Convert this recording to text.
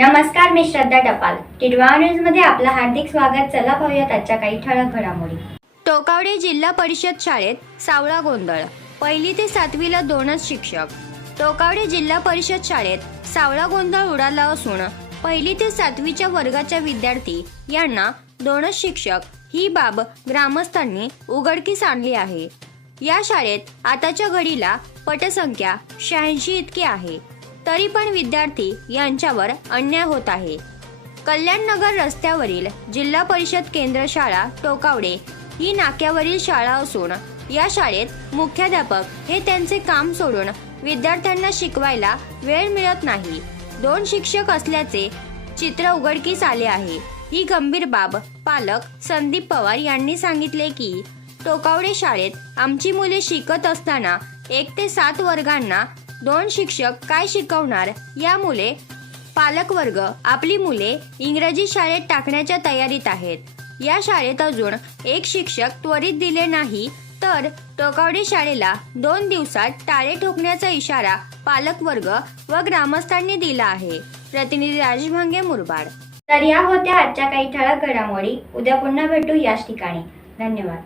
नमस्कार मी श्रद्धा टपाल. टिडवा न्यूजमध्ये आपलं हार्दिक स्वागत. चला पाहूयात आजच्या काही ठळक घडामोडी. टोकावडे जिल्हा परिषद शाळेत सावळा गोंधळ. पहिली ते सातवीला दोनच शिक्षक. टोकावडे जिल्हा परिषद शाळेत सावळा गोंधळ उडाला असून पहिली ते सातवीच्या वर्गाच्या विद्यार्थी यांना दोनच शिक्षक ही बाब ग्रामस्थांनी उघडकीस आणली आहे. या शाळेत आताच्या घडीला पटसंख्या शहाऐंशी इतकी आहे. तरी पण विद्यार्थी यांच्यावर अन्याय होत आहे. कल्याणनगर रस्त्यावरील जिल्हा परिषद केंद्र शाळा टोकावडे ही नाक्यावरील शाळा असून या शाळेत मुख्याध्यापक हे त्यांचे काम सोडून विद्यार्थ्यांना शिकवायला वेळ मिळत नाही. दोन शिक्षक असल्याचे चित्र उघडकीस आले आहे. ही गंभीर बाब पालक संदीप पवार यांनी सांगितले की टोकावडे शाळेत आमची मुले शिकत असताना एक ते सात वर्गांना दोन शिक्षक काय शिकवणार यामुळे पालकवर्ग पालक वर्ग आपली मुले इंग्रजी शाळेत टाकण्याच्या तयारीत आहेत. या शाळेत अजून एक शिक्षक त्वरित दिले नाही तर टोकावडी शाळेला दोन दिवसात टाळे ठोकण्याचा इशारा पालक वर्ग व ग्रामस्थांनी दिला आहे. प्रतिनिधी राजभंगे मुरबाड. तर या होत्या आजच्या काही ठळक घडामोडी. उद्या पुन्हा भेटू याच ठिकाणी. धन्यवाद.